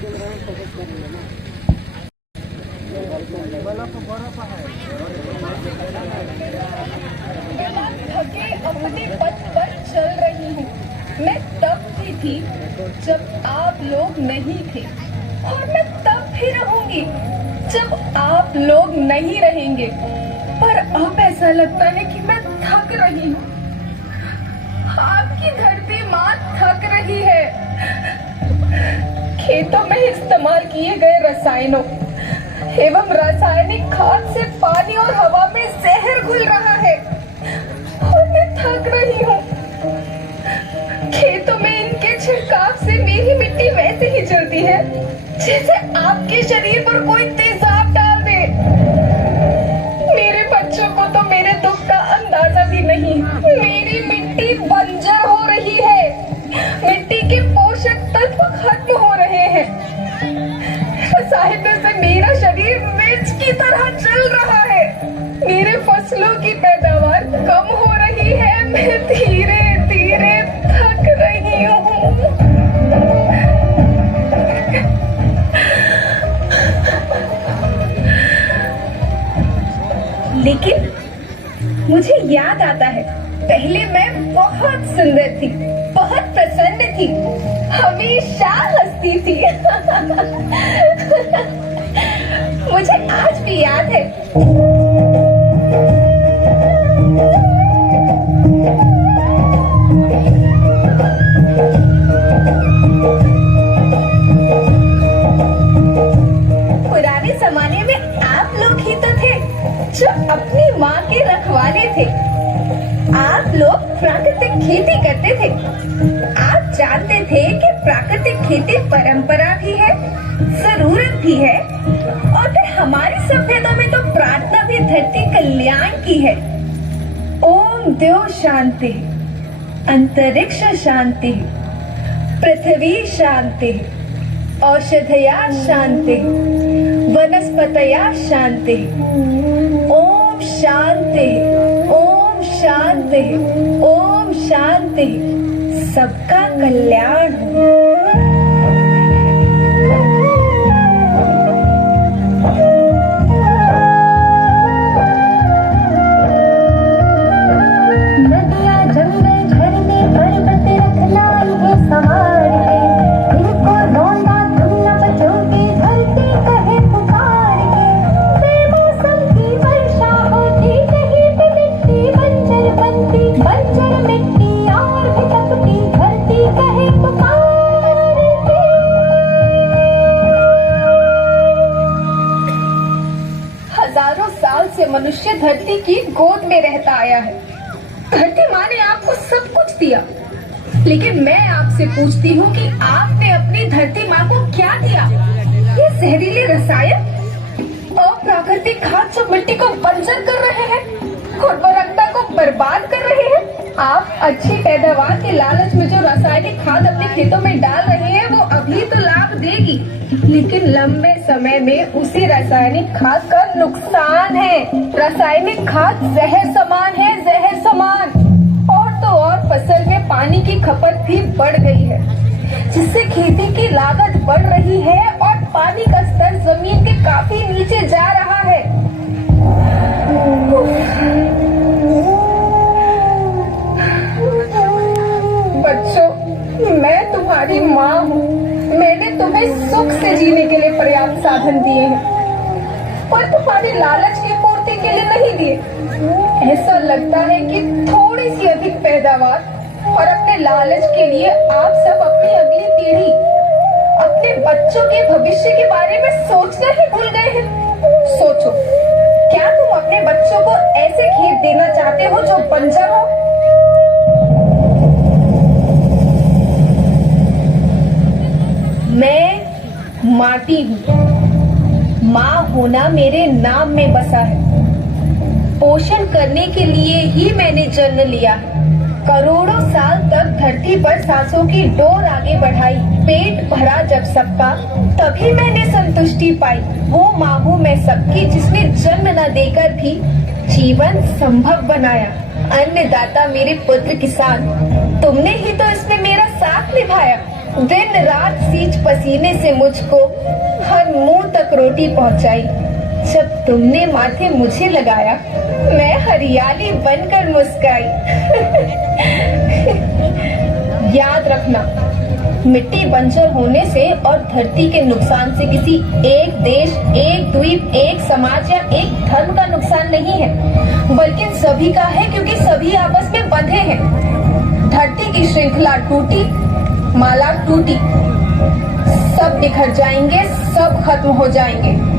थके अपने पथ पर चल रही हूँ। मैं तब भी थी जब आप लोग नहीं थे, और मैं तब भी रहूंगी जब आप लोग नहीं रहेंगे। पर अब ऐसा लगता है कि मैं थक रही हूँ। आपकी धरती माँ थक रही है। खेतों में इस्तेमाल किए गए रसायनों एवं रासायनिक खाद से पानी और हवा में जहर घुल रहा है, और मैं थक रही हूँ। खेतों में इनके छिड़काव से मेरी मिट्टी वैसे ही जलती है जैसे आपके शरीर पर कोई तेजाब डाल दे। मेरे बच्चों को तो मेरे दुख का अंदाजा भी नहीं। मेरी मिट्टी बंजर हो रही है। मिट्टी के पोषक तत्व खत्म हो रहे हैं। रसायनों से मेरा शरीर मिर्च की तरह जल रहा है। मेरे फसलों की पैदावार कम हो रही है। मैं धीरे धीरे थक रही हूँ। लेकिन मुझे याद आता है, पहले मैं बहुत सुंदर थी, बहुत प्रसन्न थी, हमेशा हंसती थी। मुझे आज भी याद है। पुराने जमाने में आप लोग ही तो थे जो अपनी माँ के रखवाले थे। आप लोग प्राकृतिक खेती करते थे। आप जानते थे कि प्राकृतिक खेती परंपरा भी है, जरूरत भी है, और फिर हमारी सभ्यता में तो प्रार्थना भी धरती कल्याण की है। ओम द्यो शांति, अंतरिक्ष शांति, पृथ्वी शांति, औषधया शांति, वनस्पतया शांति। ओम शांति, ओम शांति, ओम शांति। सबका कल्याण हो। नदियाँ जंगल झरने पर्वत रखलाई है संवार के। इनको ढूंढा तुम न बचोगे, धरती कहे पुकार के। बेमौसम की वर्षा होती, कहीं पे मिट्टी बंजर बनती। बंजर मिट्टी और भी तपती, धरती कहे पुकार के। हजारों साल से मनुष्य धरती की गोद में रहता आया है। धरती माँ ने आपको सब कुछ दिया, लेकिन मैं आपसे पूछती हूँ कि आपने अपनी धरती माँ को क्या दिया? ये जहरीले रसायन, अप्राकृतिक खाद जो मिट्टी को बंजर कर रहे हैं, उर्वरकता को बर्बाद कर रहे हैं। आप अच्छी पैदावार के लालच में जो रासायनिक खाद अपने खेतों में डाल रहे हैं, वो अभी तो लाभ देगी, लेकिन लंबे समय में उसी रासायनिक खाद का नुकसान है। रासायनिक खाद जहर समान है, जहर समान। और तो और फसल में पानी की खपत भी बढ़ गई है, जिससे खेती की लागत बढ़ रही है और पानी का स्तर जमीन के काफी नीचे जा रहा है। बच्चों, मैं तुम्हारी माँ हूँ। मैंने तुम्हें सुख से जीने के लिए पर्याप्त साधन दिए हैं, पर तुम्हारी लालच की पूर्ति के लिए नहीं दिए। ऐसा लगता है कि थोड़ी सी अधिक पैदावार और अपने लालच के लिए आप सब अपनी अगली पीढ़ी, अपने बच्चों के भविष्य के बारे में सोचना ही भूल गए हैं। सोचो, क्या तुम अपने बच्चों को ऐसे खेत देना चाहते हो जो बंजर हो? मैं माटी हूँ। माँ होना मेरे नाम में बसा है। पोषण करने के लिए ही मैंने जन्म लिया है। करोड़ों साल तक धरती पर सांसों की डोर आगे बढ़ाई। पेट भरा जब सबका, तभी मैंने संतुष्टि पाई। वो माँ हूँ मैं सबकी, जिसने जन्म न देकर भी जीवन संभव बनाया। अन्नदाता मेरे पुत्र किसान, तुमने ही तो इसमें मेरा साथ निभाया। दिन रात सींच पसीने से मुझको हर मुंह तक रोटी पहुंचाई। जब तुमने माथे मुझे लगाया, मैं हरियाली बनकर मुस्काई। याद रखना, मिट्टी बंजर होने से और धरती के नुकसान से किसी एक देश, एक द्वीप, एक समाज या एक धर्म का नुकसान नहीं है, बल्कि सभी का है, क्योंकि सभी आपस में बंधे हैं। धरती की श्रृंखला टूटी, माला टूटी, सब बिखर जाएंगे, सब खत्म हो जाएंगे।